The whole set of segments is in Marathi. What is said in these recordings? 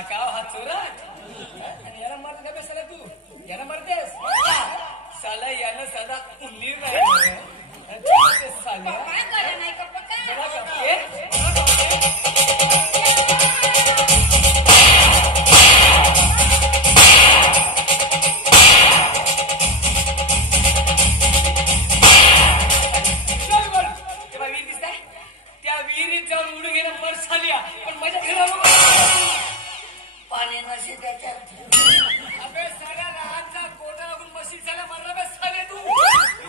हा का हा चोरात आणि याला मारत का बेसाला तू याला मारतेस साला यानं सदा उन्नीर नाही साल्या काय करा नाही का पाणी नशी त्याच्यात अबे साड्या लहानचा कोटा लागून मशीन साड्या मारला बे साले तू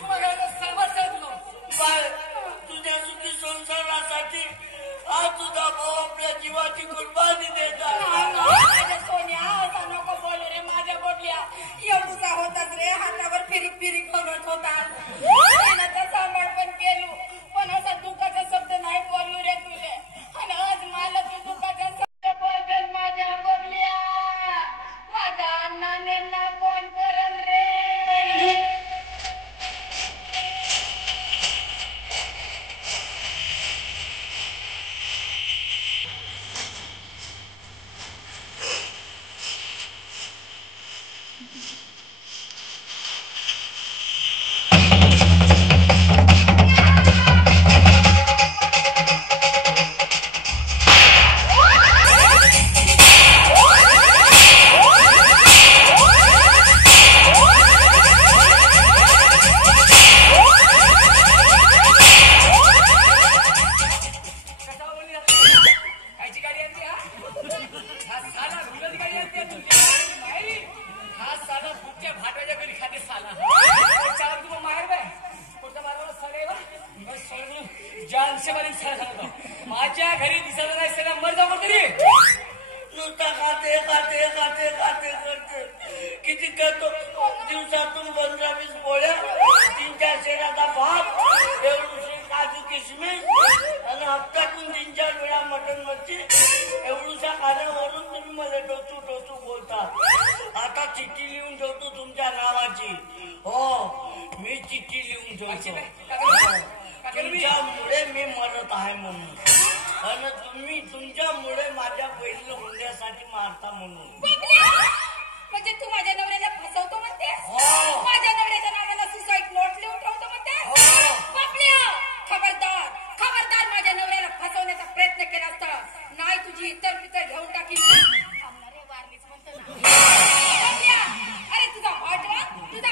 बघायला सर्वच बाळ तुझ्या सुखी संसारासाठी हा तुझा भाऊ आपल्या जीवाची कुर्बानी देतात. सोन्या असा नको बोलू रे माझ्या बोबल्या एवढूसा होताच रे हातावर फिरीक फिरीक करत होता सांभाळ पण केलो पण असा दुःखाचा शब्द नाही बोलू रे तुले आणि आज मला तू दुःखाचा शब्द बोलत माझ्या बोबल्या माझ्या अण्णाने ना कोण करल रे. माझ्या घरी दिसत नाही सगळ्या मर जाऊ तरी नुसता खाते खाते खाते खाते करते किती करतो दिवसातून 15-20 पोळ्या 3-4 शेराचा भात एवढूशी काजू किशमिश आणि हप्त्यातून 3-4 वेळा मटण मच्छी एवढूशा खाण्यावरून तुम्ही मला टोचू टोचू बोलता. आता चिठ्ठी लिहून ठेवतो तुमच्या नावाची. हो मी चिठ्ठी लिहून ठेवतो तुमच्यामुळे मी मरत आहे म्हणून आणि तुम्ही तुमच्यामुळे माझ्या पहिल्या हुंड्यासाठी मारता म्हणून. म्हणजे तू माझ्या नवऱ्याला फसवतो म्हणते माझ्या नवऱ्याच्या नावाला सुसाईड नोट लिहून ठेवतो म्हणते खबरदार खबरदार माझ्या नवऱ्याला फसवण्याचा प्रयत्न केला असता नाही तुझी इतर पितर घेऊन टाकील वारलीच म्हणतो ना. अरे तुझा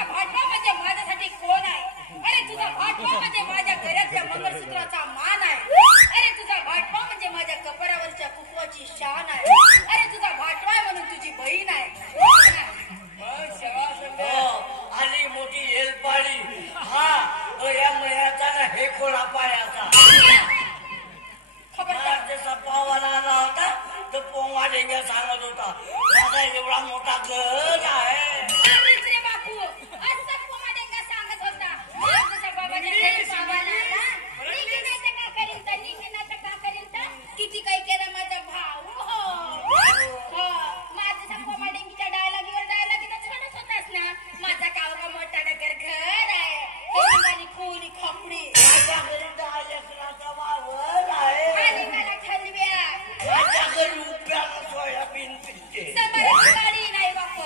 भाटवा म्हणजे माझ्यासाठी कोण आहे. अरे तुझा भाटवा म्हणजे माझ्या घरातल्या मंगळसूत्राचा मान आहे. अरे तुझा भाटवा म्हणजे माझ्या कपड्यावरच्या कुकवाची शान आहे. अरे तुझा भाटवा आहे म्हणून तुझी बहीण आहे. आली मोठी हेलपाळी हा या महिन्याचा ना हे खोडा पायाचा खबरदार जसा पावाला आला होता तर पोंगा डेंग्या सांगत होता माझा एवढा मोठा घर आहे. रे बापू असं पोमाडेंगा सांगत होता तुझ्या बाबाच्या घरी पावाला आला निघण्याचं का करील तर निघण्याचं का करील तर किती काही केलं माझा भाऊ हो माझ्या पोमाडेंगीच्या डायलॉगीला छानच होतास ना. माझा कावगा मोठा नगर घर आहे खोली खपडी माझ्या घरी 10 एकराचा वावर आहे आणि मला ठरव्या माझ्या घरी उप्याला सोयाबीन पिकते समोर गाडी नाही बापू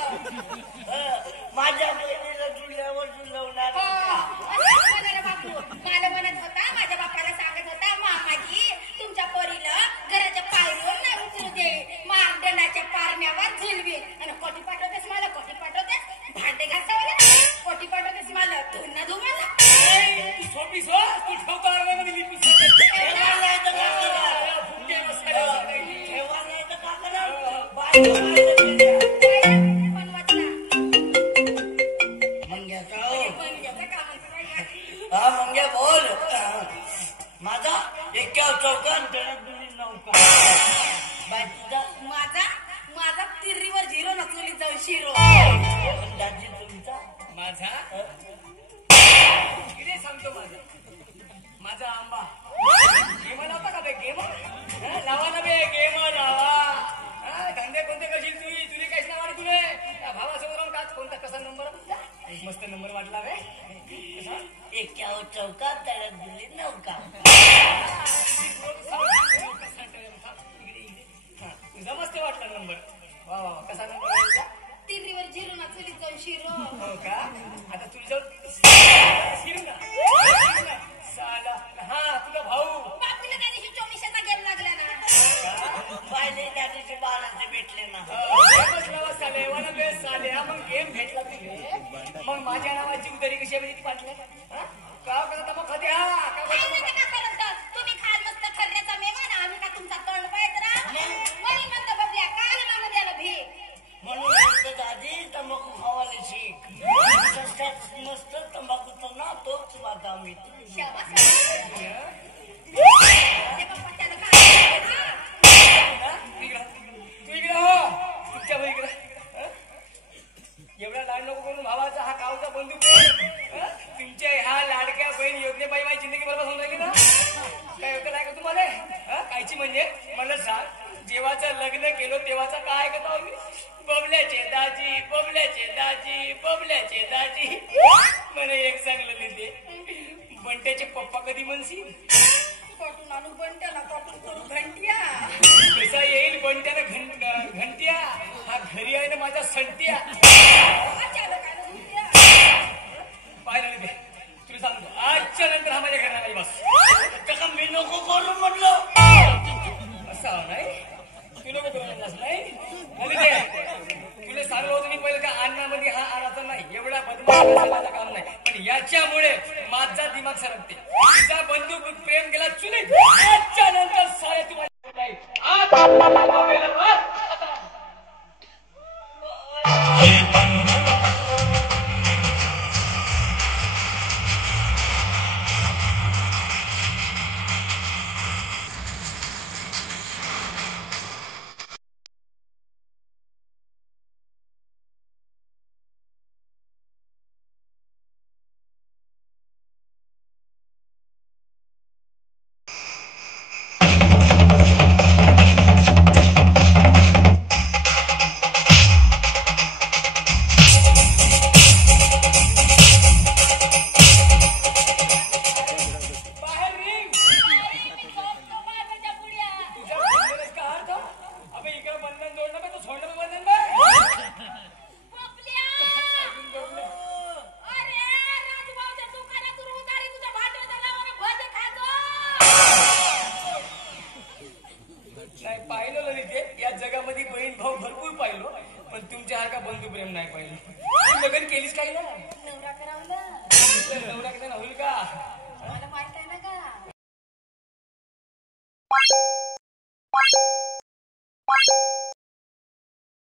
माझ्या बहिणीला जुल्यावर झुलवणार बापू मला म्हणत होता माझ्या बापाला सांगत होता मामाजी तुमच्या पोरीला घराच्या पायरीवर नाही उतरू दे मारदंडाच्या पारण्यावर झुलवी आणि कोटी पाठवतेस मला कोटी पाठवतेस भांडे घासावला कोटी पाठवतेस मला धुणं धुवायला छोटी सो तू ठेवतो अर्ध्यामध्ये लिपी ठेवा नाही तर का करा हा मंग्या बोल माझा 91 चौकात नौका माझा तिरीवर झिरो नसलेली जाऊ शिरो दाजी तुमचा माझा किती सांगतो माझा आंबा गेम लावता का बे गेम लावा ना बे गेम लावा धंदे कोणते करशील तुझी काहीच नाव तुले भावासमोर राहून काच कोणता कसा नंबर मस्त नंबर वाटला बे 91 चौकात तळ्यात दिली नौका तुझा मस्त वाटला नंबर वा वा, कसा नंबर यायचा? तिरीवर जिरू ना चुलीत जाऊन शिरो. हो का? आता तुझ्या साला हा तुला भाऊ बापीला त्या दिवशी 24चा गेम लागला ना. पाहिले त्या दिवशी 12चे भेटले ना. साले वन बेस साले हा मग गेम भेटला तुझे मग माझ्या नावाची उदारी कशी म्हणजे ती पाटल्या का करता मग कधी हा काय नाही का करत तर? तुम्ही खाल मस्त खर्याचा मेहमान आम्ही का तुमचा तोंड पाहत राहा. वरी म्हणतो बबल्या काल मागू द्याला भीक. म्हणून म्हणतो दादी तंबाखू खावायला शिक. सस्त्यात मस्त तंबाखूचा ना तोच बदाम येतो. शाबास. ते पप्पा त्याला काय हा? तू इकडे हो तुमच्या भाऊ इकडे एवढा लाड नको करून भावाचा हा गावचा बंधू तुमच्या ह्या लाडक्या बहीण योजनेबाई माझी जिंदगी बरोबर होऊन राहिली ना काय होतं नाही का तुम्हाला कायची म्हणजे मला सांग जेव्हाचं लग्न केलं तेव्हाचा काय ऐकत आहो मी बबल्याचे दाजी बबल्याचे दाजी बबल्याचे दाजी मला एक चांगलं लिहिते बंट्याचे पप्पा कधी म्हणशील कोटून आणू बंट्याला कोटून करू घंटिया. कसा येईल बंट्यानं घंट्या हा घरी आहे ना माझा संट्या अचानक काय घंटिया. पाहिलं ते तुला सांगतो आजच्या नंतर हा माझ्या घराला बस का मी नको करू म्हटलं. असा नाही तू नको करू म्हणलास नाही आणि ते तुला सांगलं होतं मी पहिलं का अन्नामध्ये हा आणाचा नाही एवढा बदमाश काम नाही पण याच्यामुळे माझा दिमाग सरकते तिचा बंधू प्रेम गेला चुली आजच्या नंतर सारे तुम्हाला बहीण भाऊ भरपूर पाहिलो पण तुमच्या सारखा बंधू प्रेम नाही पाहिलं लग्न केलीच काही ना